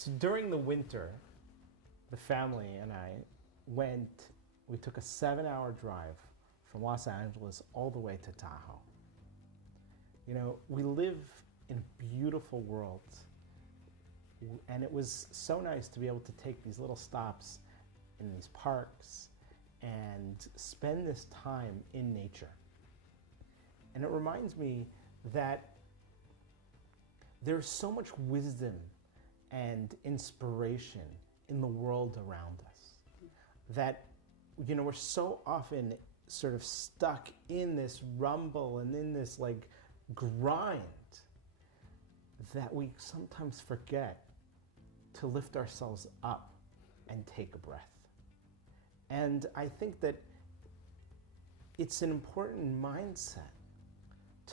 So during the winter, the family and I we took a 7-hour drive from Los Angeles all the way to Tahoe. You know, we live in a beautiful world, and it was so nice to be able to take these little stops in these parks and spend this time in nature. And it reminds me that there's so much wisdom and inspiration in the world around us that, you know, we're so often sort of stuck in this rumble and in this like grind that we sometimes forget to lift ourselves up and take a breath. And I think that it's an important mindset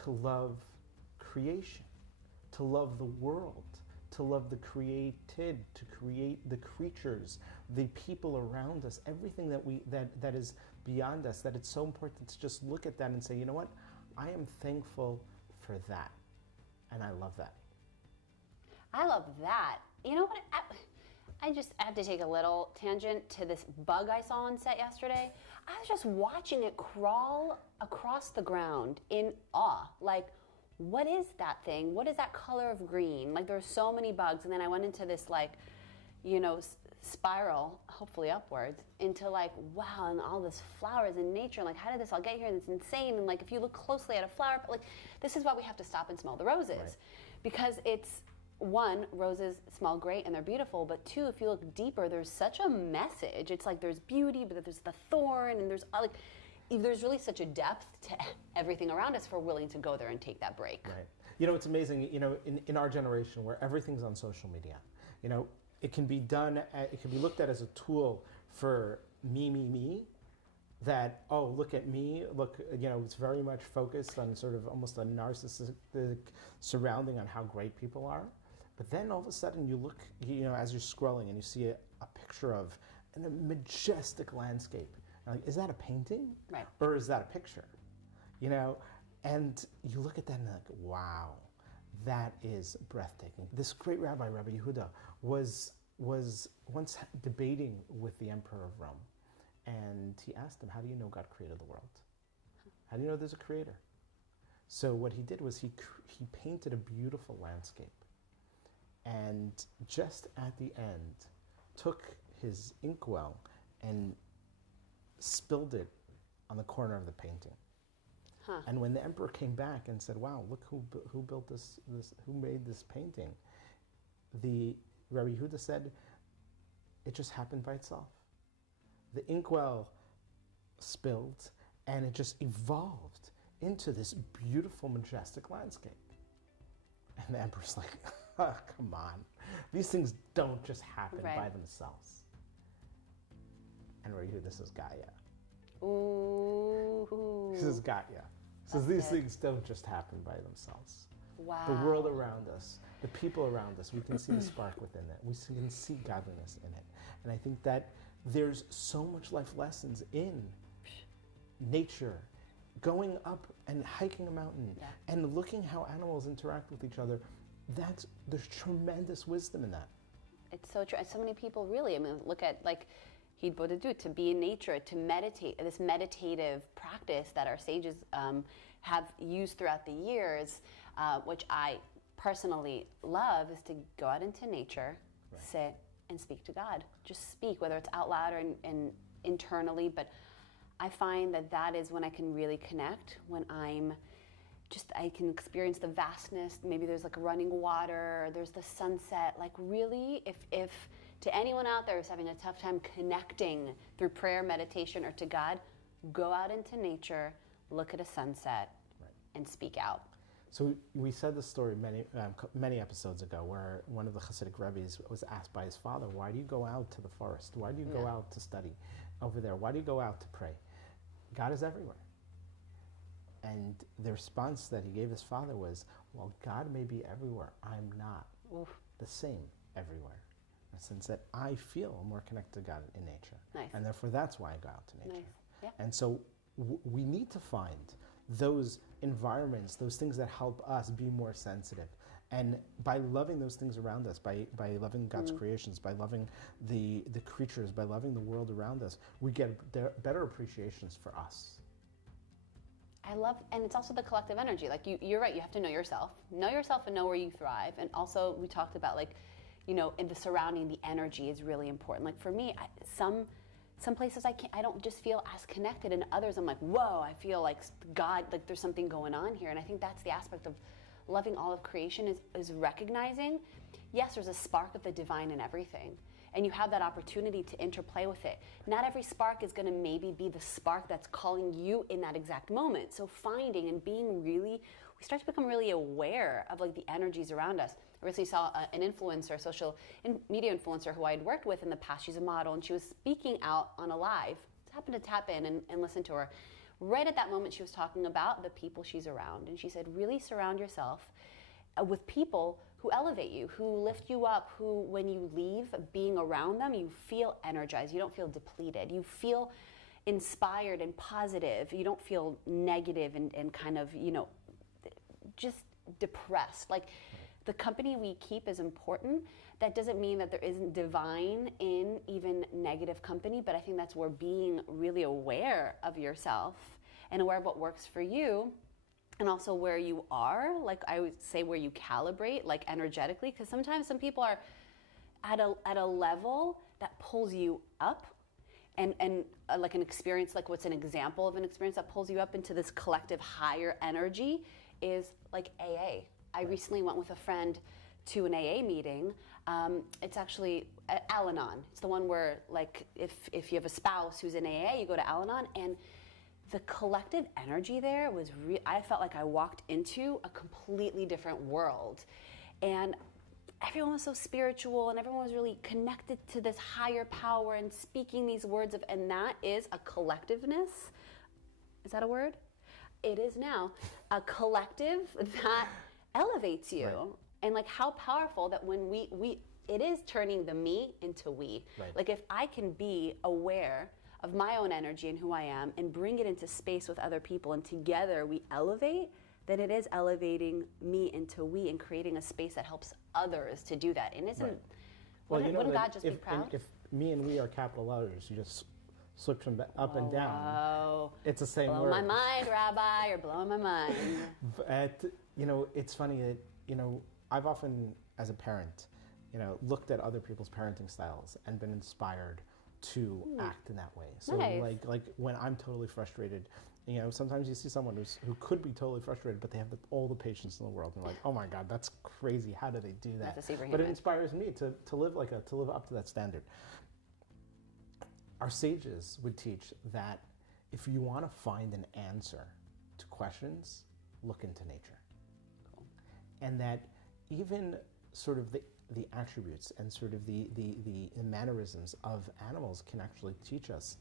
to love creation, to love the world, to love the created, to create the creatures, the people around us, everything that is beyond us, that it's so important to just look at that and say, you know what, I am thankful for that. And I love that. I love that. You know what? I just have to take a little tangent to this bug I saw on set yesterday. I was just watching it crawl across the ground in awe. Like, what is that thing? What is that color of green? Like, there are so many bugs. And then I went into this, like, you know, spiral, hopefully upwards, into like, wow, and all this flowers in nature. Like, how did this all get here? And it's insane. And like, if you look closely at a flower, like, this is why we have to stop and smell the roses. Right. Because it's, one, roses smell great and they're beautiful, but two, if you look deeper, there's such a message. It's like there's beauty, but there's the thorn, and there's like, there's really such a depth to everything around us if we're willing to go there and take that break. Right. You know, it's amazing, you know, in our generation where everything's on social media, you know, it can be looked at as a tool for me, that, oh, look at me, look, you know, it's very much focused on sort of almost a narcissistic surrounding on how great people are. But then all of a sudden you look, you know, as you're scrolling and you see a picture of a majestic landscape. Like, is that a painting? Right. Or is that a picture? You know, and you look at that and you're like, wow, that is breathtaking. This great Rabbi Yehuda, was once debating with the Emperor of Rome. And he asked him, how do you know God created the world? How do you know there's a creator? So what he did was he painted a beautiful landscape. And just at the end, took his inkwell and spilled it on the corner of the painting. Huh. And when the emperor came back and said, wow, look who built this, who made this painting, the Rabbi Yehuda said, it just happened by itself. The inkwell spilled and it just evolved into this beautiful, majestic landscape. And the emperor's like, oh, come on. These things don't just happen by themselves. And Rabbi Yehuda says, Gaia. Ooh. He says, Gaia. He says, these things don't just happen by themselves. Wow. The world around us, the people around us, we can see the spark within it. We can see godliness in it. And I think that there's so much life lessons in nature, going up and hiking a mountain and looking how animals interact with each other. There's tremendous wisdom in that. It's so true. So many people really, I mean, look at like Hid Bodedut, to be in nature, to meditate, this meditative practice that our sages have used throughout the years, which I personally love, is to go out into nature, sit, and speak to God. Just speak, whether it's out loud or internally, but I find that is when I can really connect, when I can experience the vastness. Maybe there's like running water, there's the sunset. Like really, if to anyone out there who's having a tough time connecting through prayer, meditation, or to God, go out into nature, look at a sunset, and speak out. So we said this story many episodes ago, where one of the Hasidic rabbis was asked by his father, why do you go out to the forest? Why do you go out to study over there? Why do you go out to pray? God is everywhere. And the response that he gave his father was, well, God may be everywhere. I'm not the same everywhere. In the sense that I feel more connected to God in nature. Nice. And therefore that's why I go out to nature. Nice. Yeah. And so we need to find those environments, those things that help us be more sensitive And by loving those things around us, by loving God's creations, by loving the creatures, by loving the world around us, we get better appreciations for us. I love, and it's also the collective energy. Like you're right, you have to know yourself and know where you thrive. And also we talked about like, in the surrounding, the energy is really important. Like for me, some places I don't just feel as connected, and others I'm like, whoa, I feel like God, like there's something going on here. And I think that's the aspect of loving all of creation is recognizing, yes, there's a spark of the divine in everything. And you have that opportunity to interplay with it. Not every spark is going to maybe be the spark that's calling you in that exact moment. So finding and being we start to become really aware of like the energies around us. I recently saw an influencer, social media influencer who I had worked with in the past. She's a model, and she was speaking out on a live. I happened to tap in and listen to her. Right at that moment, she was talking about the people she's around. And she said, really surround yourself with people who elevate you, who lift you up, who, when you leave, being around them, you feel energized. You don't feel depleted. You feel inspired and positive. You don't feel negative and kind of, just depressed. Like, the company we keep is important. That doesn't mean that there isn't divine in even negative company, but I think that's where being really aware of yourself and aware of what works for you, and also where you are, like I would say where you calibrate, like energetically, because sometimes some people are at a level that pulls you up, and like an experience, like what's an example of an experience that pulls you up into this collective higher energy is like AA. I recently went with a friend to an AA meeting. It's actually Al-Anon. It's the one where, like, if you have a spouse who's in AA, you go to Al-Anon, and the collective energy there was I felt like I walked into a completely different world. And everyone was so spiritual, and everyone was really connected to this higher power and speaking these words of, and that is a collectiveness. Is that a word? It is now. A collective that elevates you. Right. And like how powerful that when it is turning the me into we. Right. Like if I can be aware of my own energy and who I am and bring it into space with other people, and together we elevate, then it is elevating me into we and creating a space that helps others to do that. And isn't, Right. Well, wouldn't God just be proud? If me and we are capital letters, you just switch them up and down. Whoa. It's the same Blow word. my mind, Rabbi. You're blowing my mind. But, it's funny that, I've often, as a parent, looked at other people's parenting styles and been inspired to act in that way. So Nice. like when I'm totally frustrated, sometimes you see someone who could be totally frustrated, but they have all the patience in the world. And you're like, oh my God, that's crazy. How do they do that? That's a superhuman. But it inspires me to live up to that standard. Our sages would teach that if you want to find an answer to questions, look into nature. Cool. And that even sort of the attributes and sort of the mannerisms of animals can actually teach us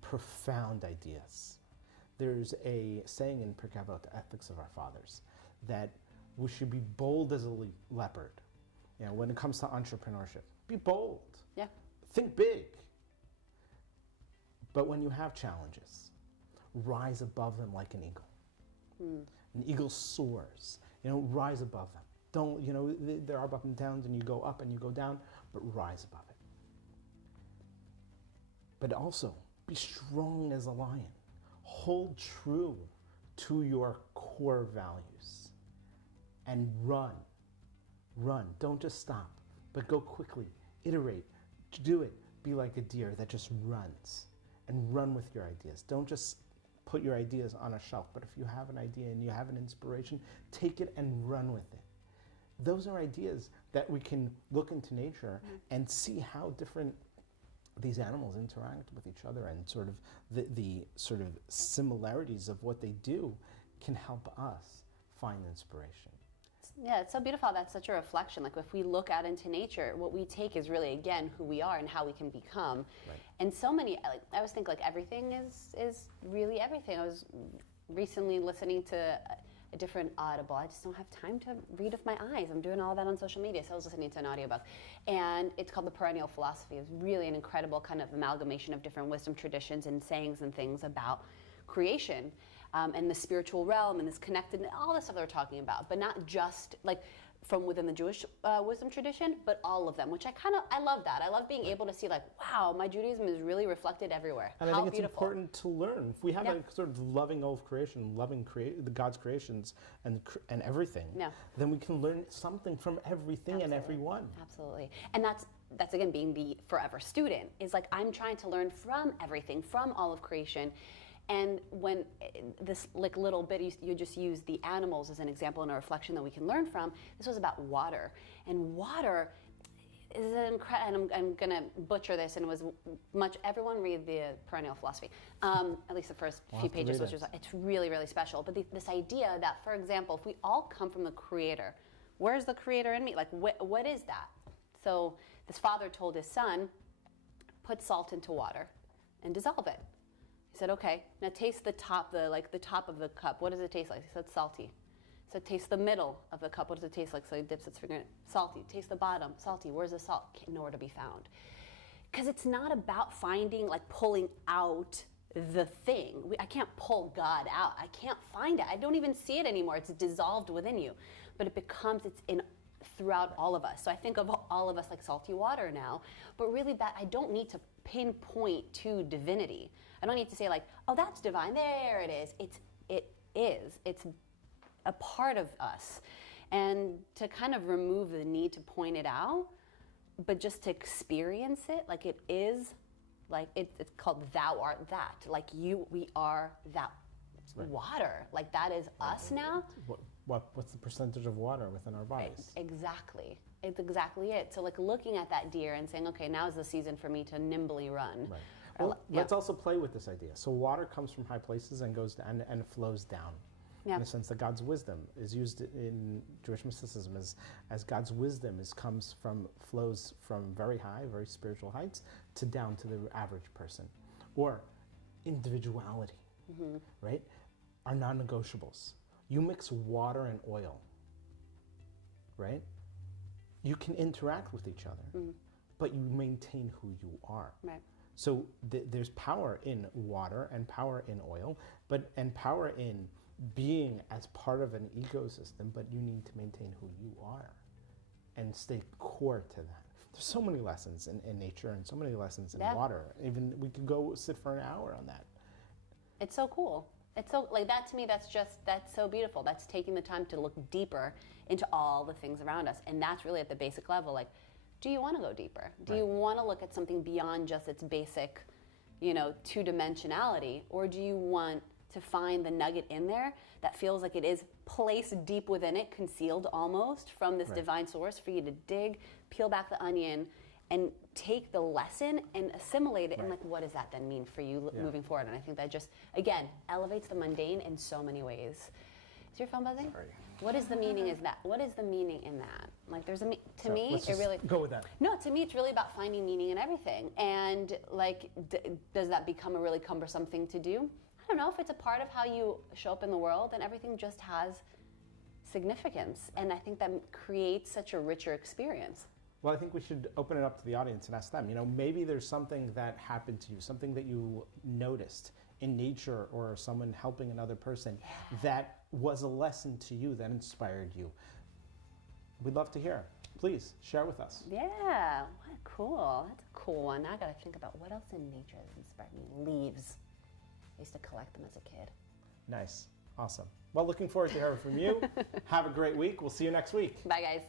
profound ideas. There's a saying in Pirkei Avot, Ethics of Our Fathers, that we should be bold as a leopard. When it comes to entrepreneurship, be bold. Yeah. Think big. But when you have challenges, rise above them like an eagle. An eagle soars. Rise above them. Don't, there are up and downs, and you go up and you go down, but rise above it. But also, be strong as a lion. Hold true to your core values. And run. Run. Don't just stop, but go quickly. Iterate. Do it. Be like a deer that just runs. And run with your ideas. Don't just put your ideas on a shelf, but if you have an idea and you have an inspiration, take it and run with it. Those are ideas that we can look into nature and see how different these animals interact with each other, and sort of the sort of similarities of what they do can help us find inspiration. Yeah, it's so beautiful. That's such a reflection. Like if we look out into nature, what we take is really, again, who we are and how we can become. Right. And so many, I always think like everything is really everything. I was recently listening to a different Audible. I just don't have time to read with my eyes. I'm doing all that on social media. So I was listening to an audiobook, and it's called The Perennial Philosophy. It's really an incredible kind of amalgamation of different wisdom traditions and sayings and things about creation. And the spiritual realm and this connected, all the stuff that we're talking about, but not just like from within the Jewish wisdom tradition, but all of them, which I love that. I love being able to see like, wow, my Judaism is really reflected everywhere. And How I think it's beautiful. important to learn. If we have a sort of loving all of creation, loving the God's creations and everything, then we can learn something from everything and everyone. Absolutely. And that's again being the forever student, is like I'm trying to learn from everything, from all of creation. And when this like little bit, you just use the animals as an example and a reflection that we can learn from. This was about water, and water is an incredible. And I'm gonna butcher this, and it was much. Everyone read the Perennial Philosophy, at least the first few pages, which is it's really really special. But this idea that, for example, if we all come from the Creator, where's the Creator in me? Like what is that? So this father told his son, put salt into water and dissolve it. He said, okay, now taste the top of the cup. What does it taste like? He said, salty. He said, taste the middle of the cup. What does it taste like? So he dips his finger in it. Salty. Taste the bottom. Salty. Where's the salt? Nowhere to be found. Because it's not about finding, like pulling out the thing. I can't pull God out. I can't find it. I don't even see it anymore. It's dissolved within you. But it's in throughout all of us. So I think of all of us like salty water now, but really that I don't need to pinpoint to divinity. I don't need to say like, oh, that's divine, there it is. It's a part of us. And to kind of remove the need to point it out, but just to experience it like it is, like it's called thou art that. Like we are that water. Like that is us now. What's the percentage of water within our bodies? Exactly. It's exactly it. So like looking at that deer and saying, okay, now is the season for me to nimbly run. Right. Well, let's also play with this idea. So water comes from high places and goes down and flows down. In the sense that God's wisdom is used in Jewish mysticism as God's wisdom flows from very high, very spiritual heights to down to the average person. Or individuality, right? Are non-negotiables. You mix water and oil, right? You can interact with each other, but you maintain who you are. Right. So there's power in water and power in oil, and power in being as part of an ecosystem, but you need to maintain who you are and stay core to that. There's so many lessons in nature and so many lessons in water. Even we could go sit for an hour on that. It's so cool. It's so, like, that to me, that's so beautiful. That's taking the time to look deeper into all the things around us. And that's really at the basic level. Like, do you want to go deeper? Do you want to look at something beyond just its basic, two-dimensionality? Or do you want to find the nugget in there that feels like it is placed deep within it, concealed almost from this divine source for you to dig, peel back the onion, and take the lesson and assimilate it, and like, what does that then mean for you moving forward? And I think that just, again, elevates the mundane in so many ways. Is your phone buzzing? Sorry. What is the meaning in that? Like, there's to me, let's it just really go with that. No, to me, it's really about finding meaning in everything. And like, does that become a really cumbersome thing to do? I don't know. If it's a part of how you show up in the world, then everything just has significance, and I think that creates such a richer experience. Well, I think we should open it up to the audience and ask them. Maybe there's something that happened to you, something that you noticed in nature or someone helping another person that was a lesson to you that inspired you. We'd love to hear. Please share with us. Yeah, what cool. That's a cool one. Now I got to think about what else in nature has inspired me. Leaves. I used to collect them as a kid. Nice. Awesome. Well, looking forward to hearing from you. Have a great week. We'll see you next week. Bye, guys.